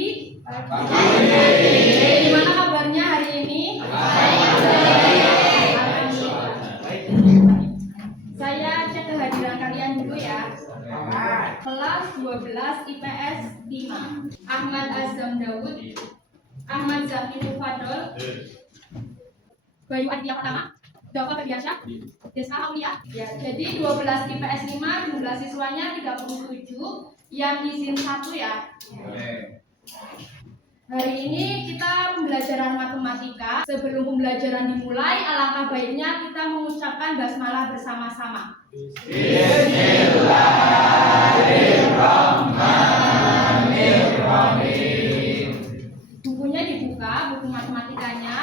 Pagi. Gimana kabarnya hari ini? Saya cek kehadiran kalian dulu ya. Kelas 12 IPS 5. Ahmad Azam Daud, Ahmad Zafirul Fadol, Bayu Aditya Pertama, Dava Febriansyah, Desa Aulia. Ya, jadi 12 IPS 5 jumlah siswanya 37, yang izin 1 ya. Hari ini kita pembelajaran matematika. Sebelum pembelajaran dimulai, alangkah baiknya kita mengucapkan basmalah bersama-sama. Bismillahirrahmanirrahim. Bukunya dibuka, buku matematikanya.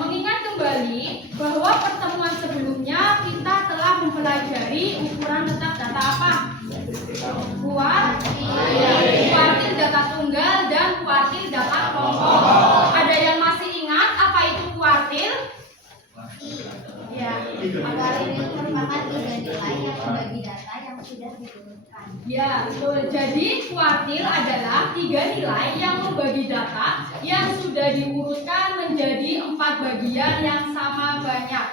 Mengingat kembali bahwa pertemuan sebelumnya kita telah mempelajari ukuran letak data apa? Kuartil data tunggal dan kuartil data kelompok. Ada yang masih ingat apa itu kuartil? Ya, Kuartil itu merupakan tiga nilai yang membagi data yang sudah diturunkan. Ya, betul. Jadi kuartil adalah 3 nilai yang membagi data yang sudah diurutkan menjadi 4 bagian yang sama banyak.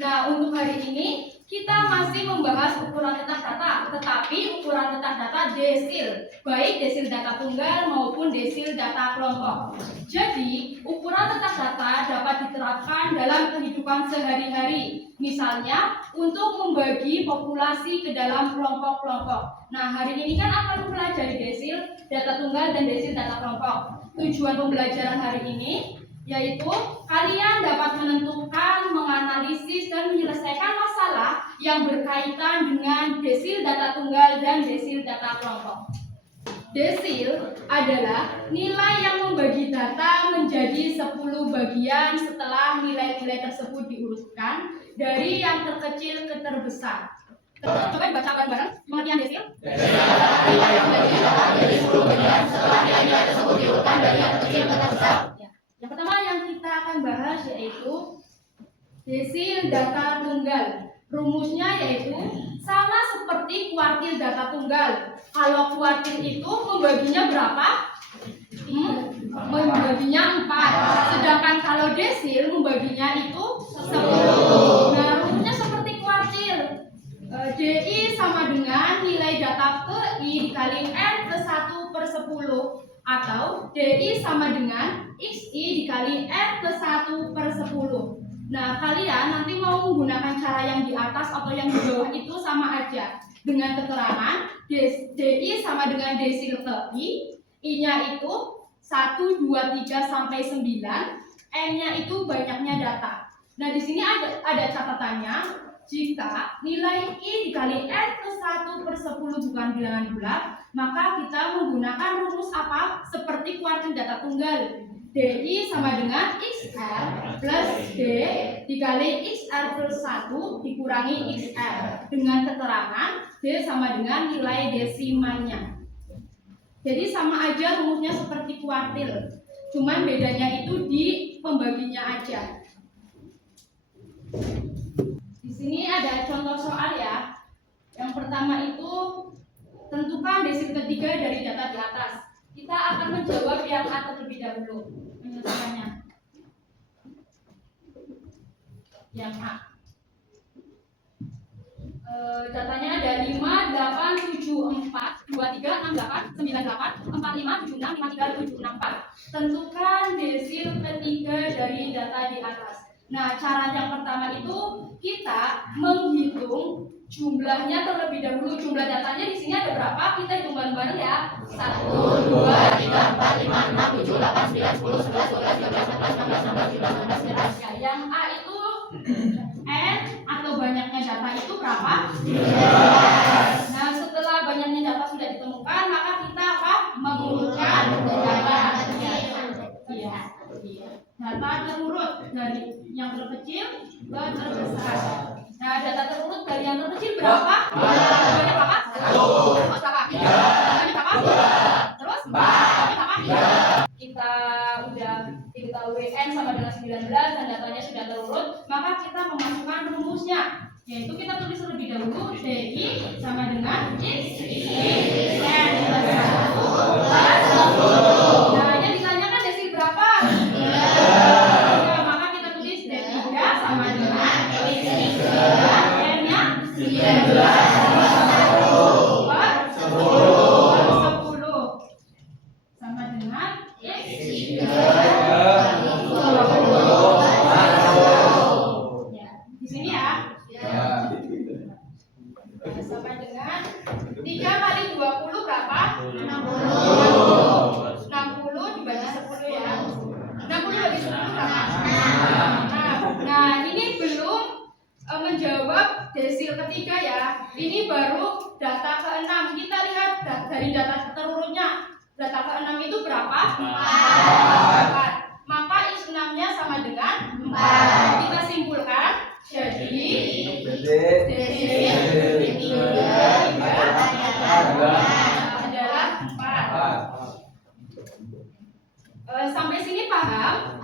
Nah, untuk hari ini kita masih membahas ukuran letak data, tetapi ukuran letak data desil, baik desil data tunggal maupun desil data kelompok. Jadi, ukuran letak data dapat diterapkan dalam kehidupan sehari-hari. Misalnya, untuk membagi populasi ke dalam kelompok-kelompok. Nah, hari ini kan akan mempelajari desil data tunggal dan desil data kelompok. Tujuan pembelajaran hari ini yaitu kalian dapat menentukan, menganalisis, dan menyelesaikan masalah yang berkaitan dengan desil data tunggal dan desil data kelompok. Desil adalah nilai yang membagi data menjadi 10 bagian setelah nilai-nilai tersebut diurutkan dari yang terkecil ke terbesar. Coba dibaca bareng-bareng pengertian desil. Nilai yang membagi data menjadi 10 bagian setelah nilai-nilai tersebut diurutkan dari yang terkecil ke terbesar. Yang pertama yang kita akan bahas yaitu desil data tunggal. Rumusnya yaitu sama seperti kuartil data tunggal. Kalau kuartil itu membaginya berapa? Membaginya 4. Sedangkan kalau desil membaginya itu 10. Nah, rumusnya seperti kuartil. DI sama dengan nilai data ke I dikali N ke 1/10. Atau DI sama dengan XI dikali R ke 1/10. Nah, kalian nanti mau menggunakan cara yang di atas atau yang di bawah itu sama aja. Dengan keterangan DI sama dengan desil ke I-nya itu 1, 2, 3, sampai 9, N-nya itu banyaknya data. Nah, di sini ada catatannya. Jika nilai I dikali N ke 1/10 bukan bilangan bulat, maka kita menggunakan rumus apa? Seperti kuartil data tunggal. DI sama dengan XR plus D dikali XR plus 1 dikurangi XR. Dengan keterangan D sama dengan nilai desimalnya. Jadi sama aja rumusnya seperti kuartil. Cuman bedanya itu di pembaginya aja. Di sini ada contoh soal ya. Yang pertama itu tentukan desil ketiga dari data di atas. Kita akan menjawab yang A terlebih dahulu. Menyelesaikannya. Yang A. Datanya ada 5, 8, 7, 4, 2, 3, 6, 8, 9, 8, 4, 5, 7, 6, 5, 3, 7, 6, 4. Tentukan desil ketiga dari data di atas. Nah, cara yang pertama itu kita menghitung jumlahnya terlebih dahulu. Jumlah datanya di sini ada berapa? Kita hitung bareng-bareng ya. 1, 2, 3, 4, 5, 6, 7, 8, 9, 10, 11, 12, 13, 14, 15, 16, 17, 18, 19. Ya, yang A itu N atau banyaknya data itu berapa? 11. Nah, setelah banyaknya data sudah ditemukan, maka kita apa? Mengurutkan data. Iya. Data terurut dari yang terkecil ke terbesar. Nah, data terurut dari yang terkecil berapa? Banyak berapa? 1. Terus berapa? 3. Banyak berapa? 2. Terus 4. Berapa? 3. Kita udah diketahui N sama dengan 19 dan datanya sudah terurut, maka kita memasukkan rumusnya. Yaitu kita tulis terlebih dahulu DI sama dengan X N plus 1 plus 10. dengan X. Ya, di sini ya. Sama dengan 3 kali 20 berapa? 60 dibagi 10 ya. 60 bagi 10 berapa? Nah, ini belum menjawab desil ketiga ya. Ini baru data ke-6. Kita lihat dari data terurutnya. Data ke-6 itu berapa? 4. Maka X6-nya sama dengan 4. Kita simpulkan. Jadi desil adalah 4. Sampai sini paham?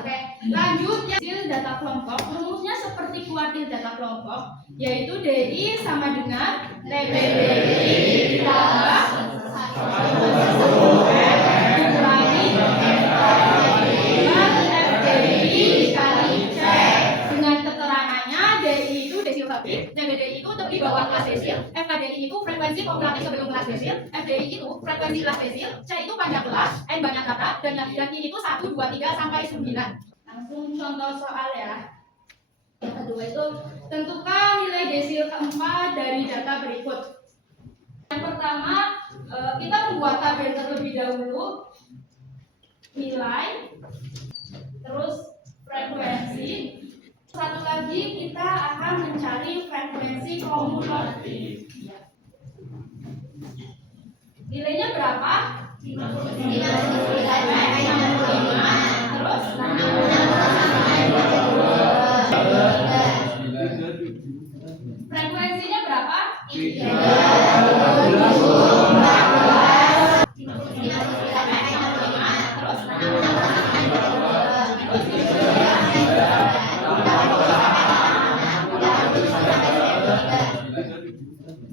Oke, lanjut ya. Desil data kelompok rumusnya seperti kuartil data kelompok, yaitu DI sama dengan TPDI ditambah FDI dikali C. Dengan keterangannya DI itu desil tabik, TPDI itu di bawah kelas desil, FKDI itu frekuensi populasi sebelum kelas desil, FDI itu frekuensi kelas desil, C itu panjang kelas, N banyak data, dan I itu 1, 2, 3 sampai 9. Langsung contoh soal ya. Yang kedua itu tentukan nilai desil keempat dari data berikut. Yang pertama kita membuat tabel terlebih dahulu, nilai, terus frekuensi. Satu lagi kita akan mencari frekuensi kumulatif. Nilainya berapa? 55. Terus frekuensinya berapa? 3.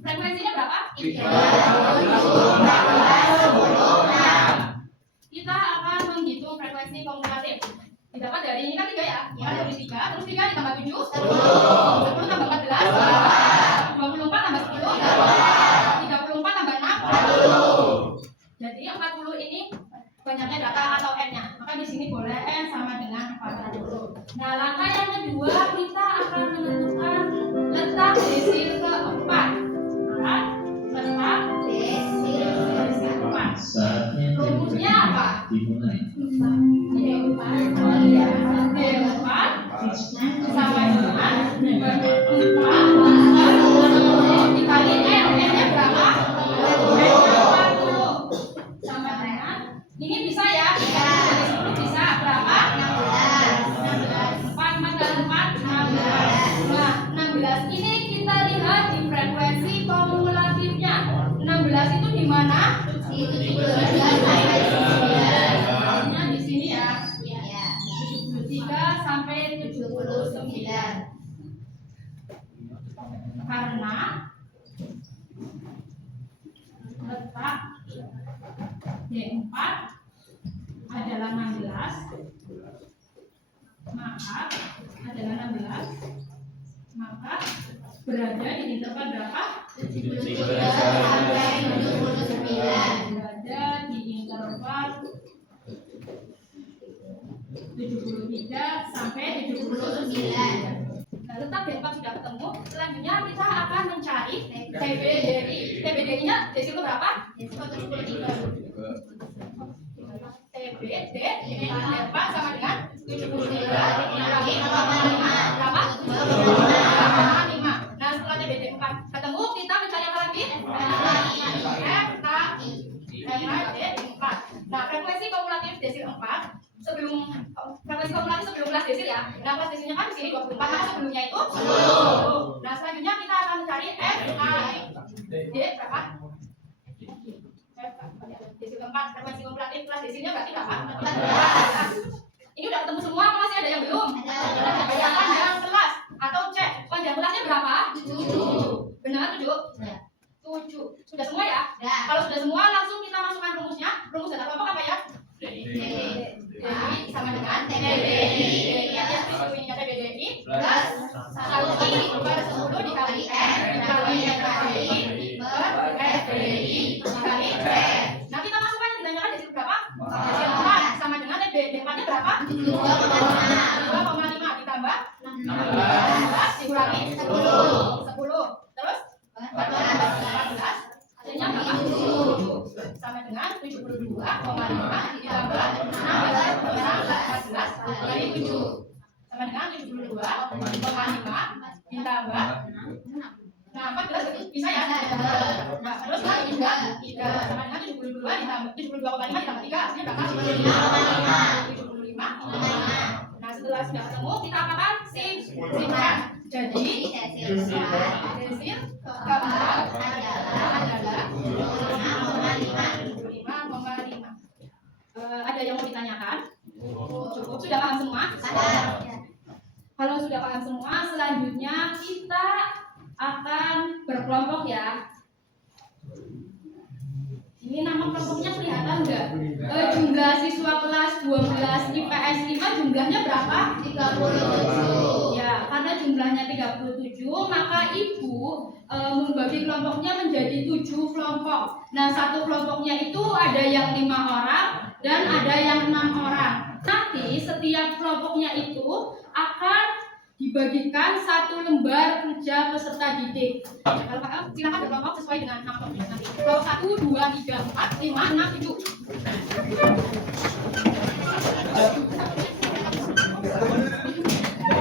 Frekuensinya berapa? 3. Kita akan menghitung frekuensi kumulatif. Didapat dari ini kan 3 ya. Ini kan dari 3, terus 3 ditambah 7, 10 tambah 14, 24 tambah 10, 34 tambah 6. Jadi 40 ini banyaknya data atau N-nya. Maka di sini boleh N sama dengan 40. Nah, langkah yang kedua kita akan menentukan letak desil keempat. Letak desil keempat. Rumusnya apa? D4 sama dengan 4 dikali N. N-nya berapa? 40 sama dengan, ini bisa ya? Dari 10 bisa berapa? 4 kali 4, 16. Nah, 16 ini kita lihat di frekuensi kumulatifnya. 16 itu di mana? Di 17 di sini ya. 73 sampai 79. Karena letak D4 adalah 16, maka berada di interval berapa? 73 sampai 79. Berada di interval 73 sampai 79. Nah, letak D4 sudah ketemu. Selanjutnya kita akan mencari TPDI. TPDI-nya desil berapa? TPD D4 sama dengan 73 dikali 5 berapa? 5. Nah, setelah TPD 4 ketemu, kita mencari apa lagi? FKD4. Nah, frekuensi kumulatif desil 4 sebelum kelas desil ya. Nah, kelas desilnya kan di sini 24, maka sebelumnya itu 10. Nah, selanjutnya kita akan mencari FKD berapa? Desil keempat, frekuensi kumulatif kelas desilnya berarti berapa? 14. Ini udah ketemu semua, masih ada yang belum? Ada panjang kelas atau cek panjang kelasnya berapa? 7. Benar 7? 7. Sudah semua ya? Kalau sudah semua, langsung kita masukkan rumusnya. Rumus data kelompok apa ya? DI sama dengan TPDI. Ya, ininya TPDI plus 1 per 10 dikali N dikali FKDI per FDI dikali N. Nah, kita masukkan ditanyakan desil 2,5 ditambah 16 dikurangi 10. Terus 14. Hasilnya berapa? 7. Sama dengan 72,5 ditambah 16 dikurangi 7. Sama dengan 72,5 ditambah. Nah, 14 bisa ya? Nah, terus kan 3 sama dengan 72 ditambah 72,5 ditambah 3 hasilnya berapa? 75. Nah, setelah sudah ketemu kita apakan? Simpan. Jadi desil keempat adalah 75,5. Ada yang mau ditanyakan? Cukup, sudah paham semua? Kalau sudah paham semua, selanjutnya kita akan berkelompok ya. Ini nama kelompoknya kelihatan enggak? Jumlah siswa kelas 12 IPS 5 jumlahnya berapa? 37. Ya, karena jumlahnya 37, maka Ibu membagi kelompoknya menjadi 7 kelompok. Nah, satu kelompoknya itu ada yang 5 orang dan ada yang 6 orang. Nanti setiap kelompoknya itu akan dibagikan 1 lembar kerja peserta didik. Kalau paham, silakan berkelompok sesuai dengan nama kelompoknya nanti. Kelompok 1, 2, 3, 4, 5, 6, 7.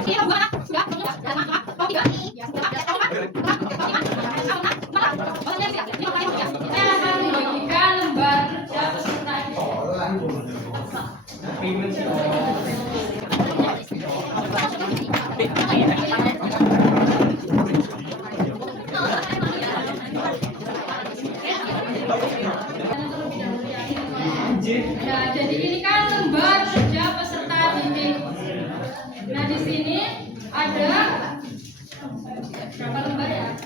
Ini kelompok anak sudah, kelompok 3, ya sudah, saya akan membagikan lembar kerja peserta didik. Nah, jadi ini kan lembar kerja peserta didik. Nah, di sini ada berapa lembar ya?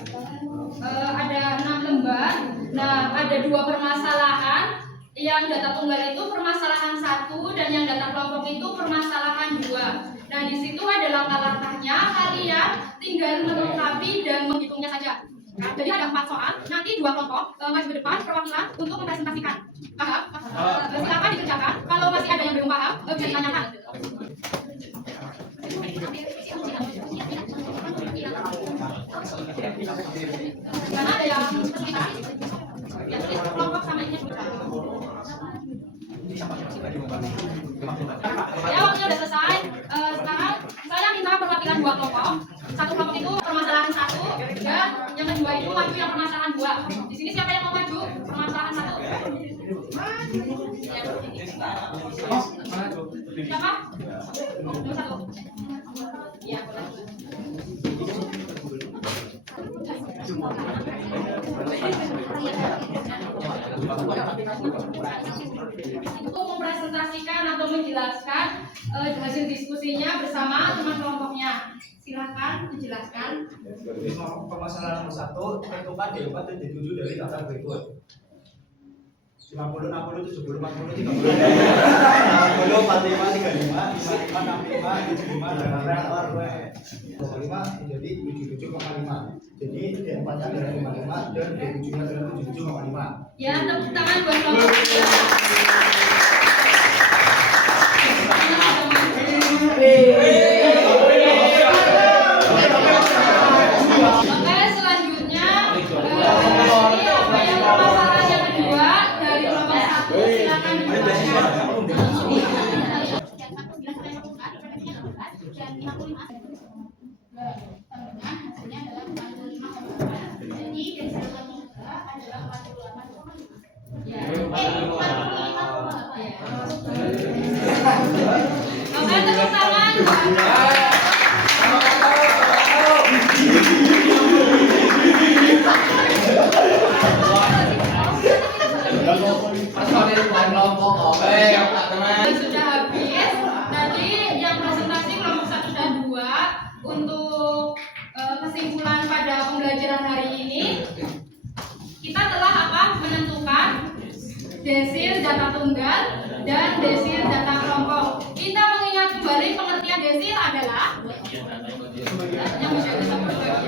Ada 6 lembar. Nah, ada 2 permasalahan. Yang data tunggal itu permasalahan 1 dan yang data kelompok itu permasalahan 2. Nah, di situ ada langkah-langkahnya. Kalian tinggal melengkapi dan menghitungnya saja. Nah, jadi ada 4 soal. Nanti 2 kelompok maju ke depan perwakilan untuk mempresentasikan. Paham? Silakan dikerjakan. Kalau masih ada yang belum paham, bisa ditanyakan. Karena ada yang kesulitan. Ya, kelompok sama ini. Ya, waktunya udah selesai. Sekarang saya minta perwakilan 2 kelompok. Satu kelompok itu permasalahan 1 dan yang kedua itu maju yang permasalahan 2. Di sini siapa yang mau maju permasalahan 1? Siapa? Nomor 1. Iya, boleh. Untuk mempresentasikan atau menjelaskan hasil diskusinya bersama teman kelompoknya. Silakan dijelaskan. Permasalahan nomor 1, tentukan D4 dan D7 dari data berikut. 50, 60, 70, 40, 30, 60, 45, 35, 55, 65, 75, 85, 25 menjadi 77,5. Jadi D4 nya adalah 55 dan D7 nya adalah 77,5. Ya, tepuk tangan buat kelompok. Oke, selanjutnya ini apa yang permasalahan yang kedua dari kelompok 1, silakan dijelaskan. Oke, tepuk tangan. Sudah habis. Tadi yang presentasi kelompok 1 dan 2 untuk kesimpulan pada pembelajaran hari ini. Kita telah menentukan desil data tunggal dan desil data kelompok. Kita mengingat kembali pengertian desil adalah yang menjadi satu bagian